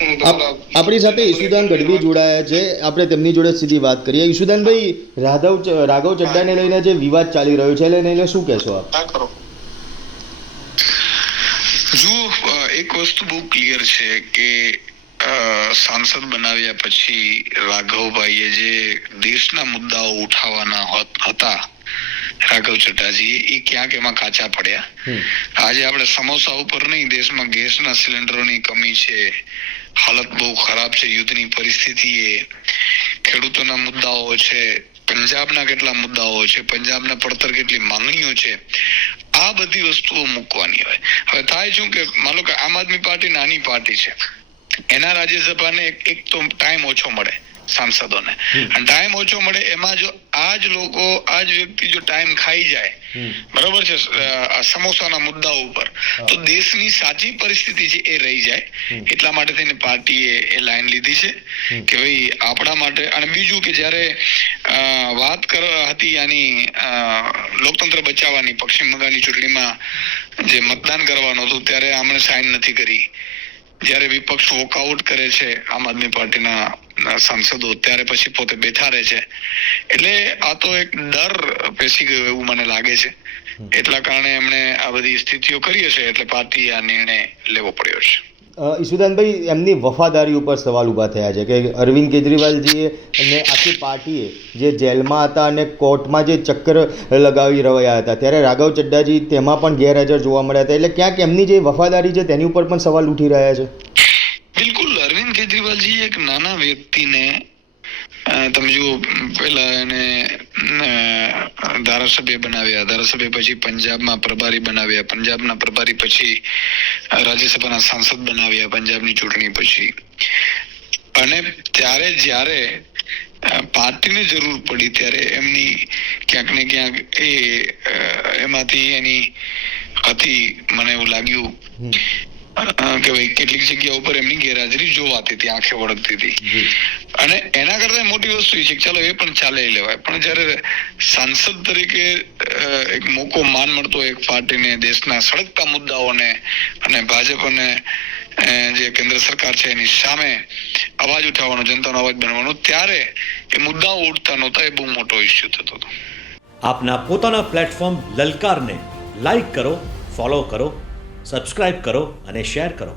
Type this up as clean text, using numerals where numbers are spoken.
આપણી સાથે ઈશુદાન ગઢવી જોડાયા છે. આપણે તેમની જોડે સીધી વાત કરીએ. ઈશુદાનભાઈ, રાઘવ ચડ્ડાને લઈને જે વિવાદ ચાલી રહ્યો છે એને લઈને શું કહેશો આપ? જો એક વસ્તુ બહુ ક્લિયર છે કે સાંસદ બનાવ્યા પછી રાઘવભાઈએ જે દેશના મુદ્દાઓ ઉઠાવવાના હતા, રાઘવ ચડ્ડાજી, એ ક્યાંક એમાં કાચા પડ્યા. આજે આપણે સમોસા ઉપર નહીં, દેશમાં ગેસના સિલિન્ડરોની કમી છે, હાલત બહુ ખરાબ છે, યુદ્ધની પરિસ્થિતિ, એ ખેડૂતોના મુદ્દાઓ છે, પંજાબના કેટલા મુદ્દાઓ છે, પંજાબના પડતર કેટલી માંગણીઓ છે, આ બધી વસ્તુઓ મૂકવાની હોય. હવે થાય શું કે માનો કે આમ આદમી પાર્ટી નાની પાર્ટી છે, એના રાજ્યસભાને એક તો ટાઈમ ઓછો મળે સાંસદોને, અને ટાઈમ ઓછો મળે એમાં જો આ જ વ્યક્તિ જો ટાઈમ ખાઈ જાય, બરોબર છે, સમોસાના મુદ્દા ઉપર, તો દેશની સાચી પરિસ્થિતિ છે એ રહી જાય. એટલા માટે થઈને પાર્ટીએ એ લાઈન લીધી છે કે ભાઈ આપણા માટે. અને બીજું કે જ્યારે વાત હતી આની લોકતંત્ર બચાવવાની, પશ્ચિમ બંગાળની ચૂંટણીમાં જે મતદાન કરવાનું હતું ત્યારે આમણે સાઇન નથી કરી. જ્યારે વિપક્ષ વોકઆઉટ કરે છે આમ આદમી પાર્ટીના સાંસદો, ત્યારે પછી પોતે બેઠા રહે છે. એટલે આ તો એક ડર પેસી ગયો એવું મને લાગે છે. એટલા કારણે એમણે આ બધી સ્થિતિઓ કરી હશે, એટલે પાર્ટીએ આ નિર્ણય લેવો પડ્યો છે. ઈશુદાનભાઈ, એમની વફાદારી ઉપર સવાલ ઊભા થયા છે કે અરવિંદ કેજરીવાલજીએ અને આખી પાર્ટીએ જે જેલમાં હતા અને કોર્ટમાં જે ચક્કર લગાવી રહ્યા હતા, ત્યારે રાઘવ ચડ્ડાજી તેમાં પણ ગેરહાજર જોવા મળ્યા હતા. એટલે ક્યાંક એમની જે વફાદારી છે તેની ઉપર પણ સવાલ ઉઠી રહ્યા છે. બિલકુલ, અરવિંદ કેજરીવાલજી એક નાના વ્યક્તિને, તમે જુઓ, પેલા એને ધારાસભ્ય બનાવ્યા, ધારાસભ્ય પછી પંજાબમાં પ્રભારી બનાવ્યા, પંજાબના પ્રભારી પછી રાજ્યસભાના સાંસદ બનાવ્યા પંજાબની ચૂંટણી પછી. અને ત્યારે જ્યારે પાર્ટીની જરૂર પડી ત્યારે એમની ક્યાંક ને ક્યાંક એમાંથી એની હતી, મને એવું લાગ્યું કે ભાઈ કેટલીક જગ્યા ઉપર એમની ગેરહાજરી જોવાતી હતી, આંખે વળગતી હતી. અને એના કરતા મોટી વસ્તુ એ છે કે ચાલો એ પણ ચાલે લેવાય, પણ જયારે સાંસદ તરીકે એક મોકો માન મળતો એક પાર્ટીને, દેશના સળગતા મુદ્દાઓને અને ભાજપ અને જે કેન્દ્ર સરકાર છે એની સામે અવાજ ઉઠાવવાનો, જનતાનો અવાજ બનવાનો, ત્યારે એ મુદ્દાઓ ઉઠતા નહોતા. એ બહુ મોટો ઇસ્યુ થતો હતો. આપના પોતાના પ્લેટફોર્મ લલકારને લાઈક કરો, ફોલો કરો, સબસ્ક્રાઇબ કરો અને શેર કરો.